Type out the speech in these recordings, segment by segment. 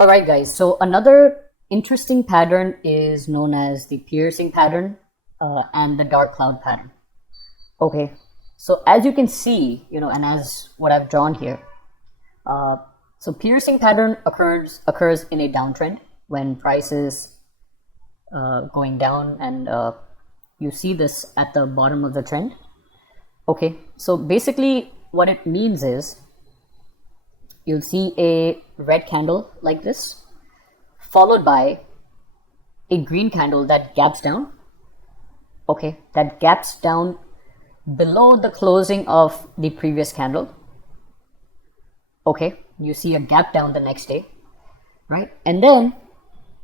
All right, guys. So another interesting pattern is known as the piercing pattern and the dark cloud pattern. Okay. So as you can see, and as what I've drawn here, so piercing pattern occurs in a downtrend when price is going down, and you see this at the bottom of the trend. Okay. So basically, what it means is you'll see a red candle like this, followed by a green candle that gaps down. Okay, that gaps down below the closing of the previous candle. Okay, you see a gap down the next day, right? And then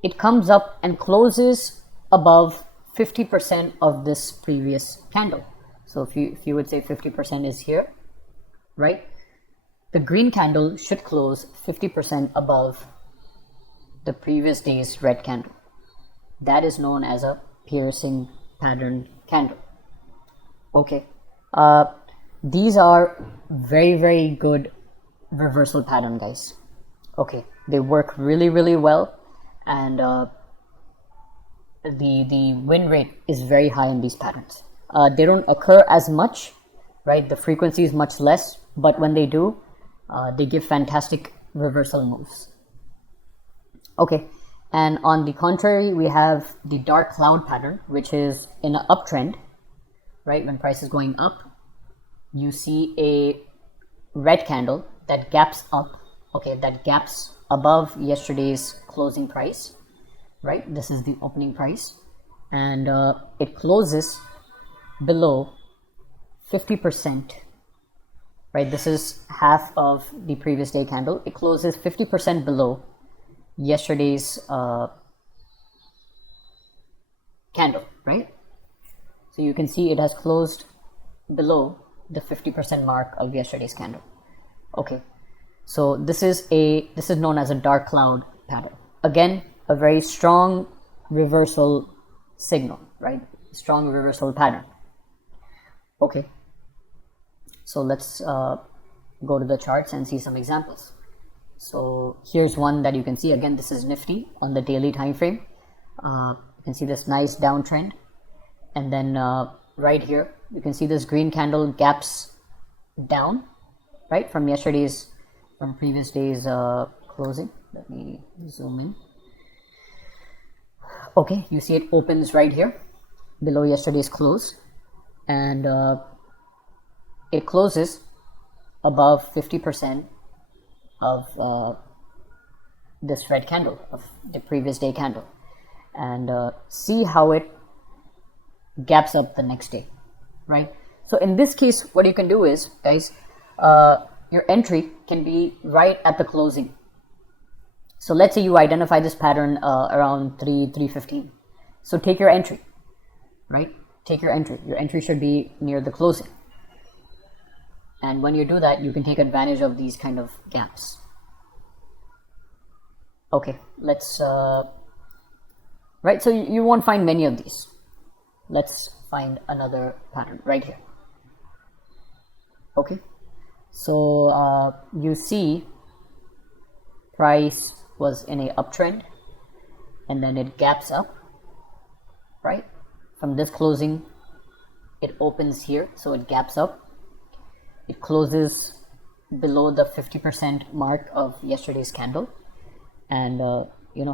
it comes up and closes above 50% of this previous candle. So if you would say 50% is here, right? The green candle should close 50% above the previous day's red candle. That is known as a piercing pattern candle. Okay. These are very, very good reversal pattern, guys. Okay. They work really, really well, and the win rate is very high in these patterns. They don't occur as much, right? The frequency is much less, but when they do, they give fantastic reversal moves. Okay, and on the contrary, we have the dark cloud pattern, which is in an uptrend, right? When price is going up, you see a red candle that gaps up, okay, that gaps above yesterday's closing price, right? This is the opening price, and it closes below 50%. Right, this is half of the previous day candle. It closes 50% below yesterday's candle, right? So you can see it has closed below the 50% mark of yesterday's candle. Okay, so this is known as a dark cloud pattern. Again, a very strong reversal signal, right? Strong reversal pattern. Okay. So let's go to the charts and see some examples. So here's one that you can see. Again, this is Nifty on the daily time frame. You can see this nice downtrend, and then right here you can see this green candle gaps down, right, from previous day's closing. Let me zoom in. Okay, you see it opens right here below yesterday's close, and it closes above 50% of this red candle, of the previous day candle, and see how it gaps up the next day, right? So in this case, what you can do is, guys, your entry can be right at the closing. So let's say you identify this pattern around 3:15. So take your entry, right? Take your entry. Your entry should be near the closing. And when you do that, you can take advantage of these kind of gaps. Okay, let's, right, so you won't find many of these. Let's find another pattern right here. Okay, so you see price was in a uptrend, and then it gaps up, right? From this closing, it opens here, so it gaps up. It closes below the 50% mark of yesterday's candle, and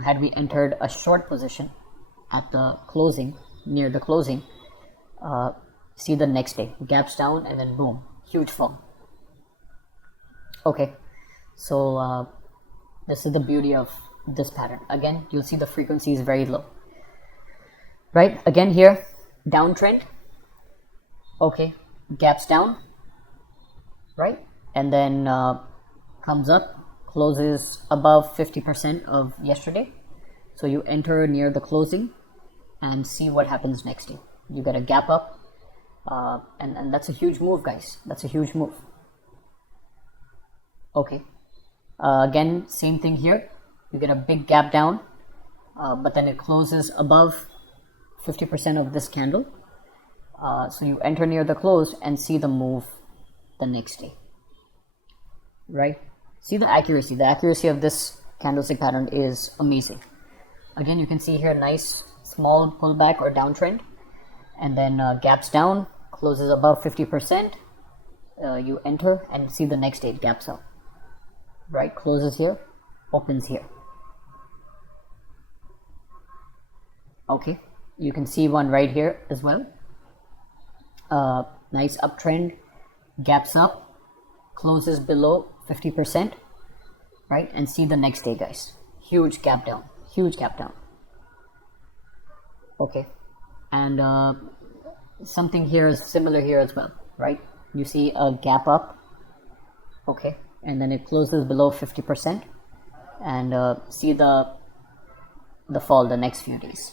had we entered a short position at the closing, near the closing, see the next day gaps down, and then boom, huge fall. Okay, so this is the beauty of this pattern. Again, you'll see the frequency is very low, right? Again here, downtrend. Okay, gaps down, right? And then comes up, closes above 50% of yesterday. So you enter near the closing and see what happens next day. You get a gap up, and that's a huge move, guys. That's a huge move. Okay. Again, same thing here. You get a big gap down, but then it closes above 50% of this candle. So you enter near the close and see the move the next day, right? See the accuracy of this candlestick pattern is amazing. Again, you can see here nice small pullback or downtrend, and then gaps down, closes above 50%. You enter and see the next day it gaps up, right? Closes here, opens here. Okay, you can see one right here as well. Nice uptrend, gaps up, closes below 50%, right? And see the next day, guys. Huge gap down, huge gap down. Okay, and something here is similar here as well, right? You see a gap up, okay, and then it closes below 50%, and see the fall the next few days.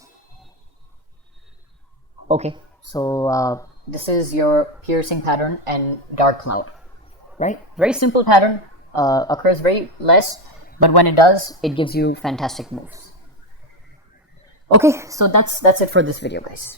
Okay, so this is your piercing pattern and dark cloud, right? Very simple pattern, occurs very less, but when it does, it gives you fantastic moves. Okay, so that's it for this video, guys.